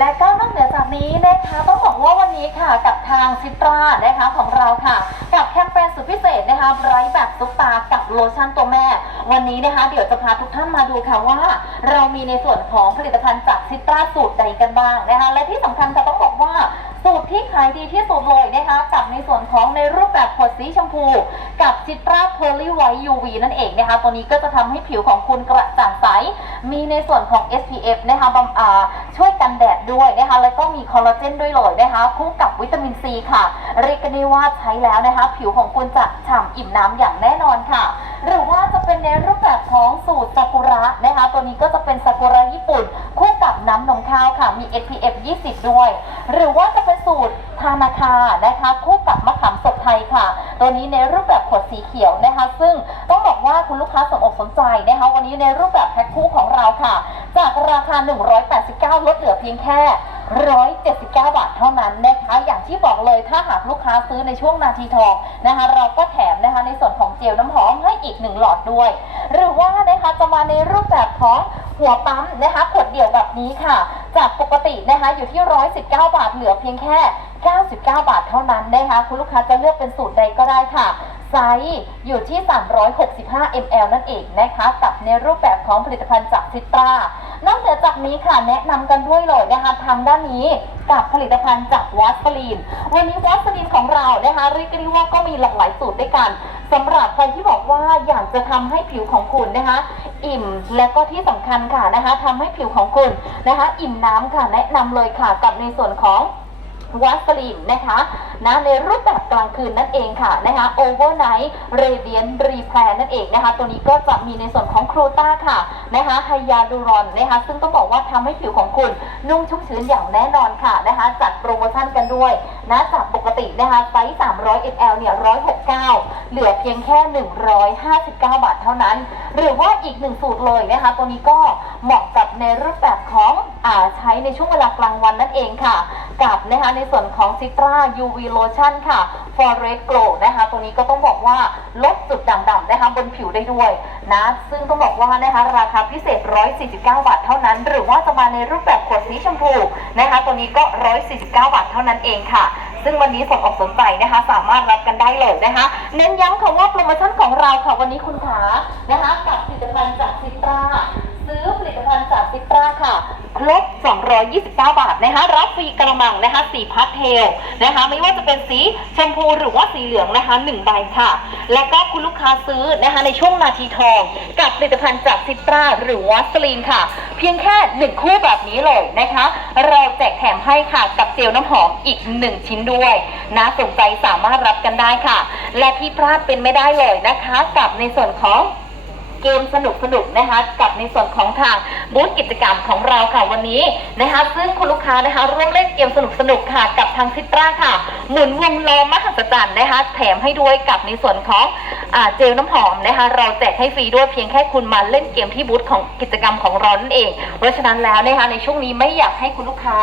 และก็นอกเหนือจากนี้นะคะต้องบอกว่าวันนี้ค่ะกับทางซิตรานะคะของเราค่ะ กับแคมเปญสุดพิเศษนะคะไร้แบบซุปตากับโลชั่นตัวแม่ วันนี้นะคะเดี๋ยวจะพาทุกท่านมาดูค่ะว่า เรามีในส่วนของผลิตภัณฑ์จากซิตราสูตรใดกันบ้างนะคะและที่สำคัญค่ะต้องบอกว่า สูตรที่ขายดีที่สุดเลยนะคะกับในส่วนของในรูปแบบขวดสีชมพู กับซิตราเพอร์ลี่ไวท์ UV นั่นเองนะคะตัวนี้ก็จะทำให้ผิวของคุณกระจ่างใส มีในส่วนของ SPF นะคะบำอ่าช่วยกันแดดด้วยนะคะแล้วก็มีคอลลาเจนด้วยเลยนะคะคู่กับวิตามินซีค่ะ เรียกกันได้ว่าใช้แล้วนะคะผิวของคุณจะฉ่ำอิ่มน้ำอย่างแน่นอนค่ะ หรือว่าจะเป็นในรูปแบบของสูตรซากุระนะคะตัวนี้ก็จะเป็นซากุระญี่ปุ่น คู่กับน้ำนมข้าวค่ะมี SPF 20 ด้วย หรือว่าจะเป็น สูตรทานาคานะคะคู่กับมะขามสดไทยค่ะ ตัวนี้ในรูปแบบขวดสีเขียวนะคะ ซึ่งต้องบอกว่าคุณลูกค้าสนอกสนใจนะคะ วันนี้ในรูปแบบแพ็คคู่ของเราค่ะ จากราคา 189 ลดเหลือเพียงแค่ 179 บาทเท่านั้นนะคะ อย่างที่บอกเลยถ้าหากลูกค้าซื้อในช่วงนาทีทองนะคะ เราก็แถมนะคะในส่วนของเจลน้ำหอมให้อีก1หลอดด้วย หรือว่านะคะจะมาในรูปแบบของหัวปั๊มนะคะขวดเดี่ยวแบบนี้ค่ะ จากปกตินะคะอยู่ที่ 119 บาทเหลือเพียงแค่ 99 บาทเท่านั้นนะคะคุณลูกค้าจะเลือกเป็นสูตรใดก็ได้ค่ะ ไซส์อยู่ที่ 365 ml นั่นเองนะคะกับในรูปแบบของผลิตภัณฑ์จากซิตรานอกเหนือจากนี้ค่ะแนะนำกันด้วยเลยนะคะทางด้านนี้กับผลิตภัณฑ์จากวัสลีน วันนี้วัสลีนของเรานะคะเรียกได้ว่าก็มีหลากหลายสูตรด้วยกันสำหรับใครที่บอกว่าอยากจะทำให้ผิวของคุณนะคะ อิ่ม และก็ที่สำคัญค่ะนะคะทำให้ผิวของคุณนะคะ อิ่มน้ำค่ะแนะนำเลยค่ะกับในส่วนของ วัสลินนะคะนะในรูปแบบกลางคืนนั่นเองค่ะนะคะ Overnight Radiant Repair นั่นเองนะคะ ตัวนี้ก็จะมีในส่วนของครูต้าค่ะนะคะไฮยาดูรอนนะคะ ซึ่งต้องบอกว่าทำให้ผิวของคุณนุ่มชุ่มชื้นอย่างแน่นอนค่ะนะคะจัดโปรโมชั่นกันด้วยนะจากปกตินะคะไซส์ 300 ml เนี่ย 169 เหลือเพียงแค่ 159 บาทเท่านั้น หรือว่าอีกหนึ่งสูตรเลยนะคะ ตัวนี้ก็เหมาะกับในรูปแบบของอ่าใช้ในช่วงเวลากลางวันนั่นเองค่ะ กับนะคะในส่วนของซิตรา UV Lotion ค่ะ Forest Glow นะคะ ตัวนี้ก็ต้องบอกว่าลดจุดด่างดำนะคะบนผิวได้ด้วยนะ ซึ่งต้องบอกว่านะคะราคาพิเศษ 149 บาทเท่านั้น หรือว่าจะมาในรูปแบบขวดสีชมพูนะคะ ตัวนี้ก็ 149 บาทเท่านั้นเองค่ะซึ่งวันนี้สนอกสนใจนะคะ สามารถรับกันได้เลยนะคะ เน้นย้ำค่ะว่าโปรโมชั่นของเราค่ะวันนี้คุณขานะคะ กับผลิตภัณฑ์จากซิตราซื้อผลิตภัณฑ์จากซิตราค่ะ ครบ 229 บาทนะคะ รับฟรีกระมังนะคะ สีพาสเทลนะคะ ไม่ว่าจะเป็นสีชมพูหรือว่าสีเหลืองนะคะ1ใบค่ะ แล้วก็คุณลูกค้าซื้อนะคะในช่วงนาทีทอง กับผลิตภัณฑ์จากซิตราหรือวัสลีนค่ะ เพียงแค่ 1 คู่แบบนี้เลยนะคะ เราแจกแถมให้ค่ะกับเจลน้ำหอมอีก 1 ชิ้นด้วยนะสนใจสามารถรับกันได้ค่ะ และที่พลาดเป็นไม่ได้เลยนะคะ กับในส่วนของ เกมสนุกสนุกนะคะกับในส่วนของทางบูธกิจกรรมของเราค่ะวันนี้นะคะ ซึ่งคุณลูกค้านะคะร่วมเล่นเกมสนุกสนุกค่ะกับทางซิตราค่ะ หมุนวงล้อมหัศจรรย์นะคะ แถมให้ด้วยกับในส่วนของเจลน้ำหอมนะคะ เราแจกให้ฟรีด้วยเพียงแค่คุณมาเล่นเกมที่บูธของกิจกรรมของเรานั่นเอง เพราะฉะนั้นแล้วนะคะในช่วงนี้ไม่อยากให้คุณลูกค้า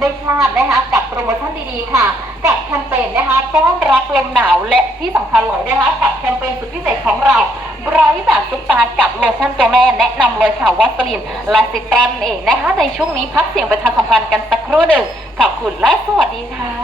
ได้พลาดนะคะกับโปรโมชั่นดีๆค่ะกับแคมเปญนะคะต้อนรับลมหนาวและที่สำคัญเลยนะคะกับแคมเปญสุดพิเศษของเรา ไบรท์แบบซุปตากับโลชั่นตัวแม่แนะนำเลยค่ะวัสลินและซิตรันเองนะคะ ในช่วงนี้พักเสียงประชาสัมพันธ์กันสักครู่หนึ่งขอบคุณและสวัสดีค่ะ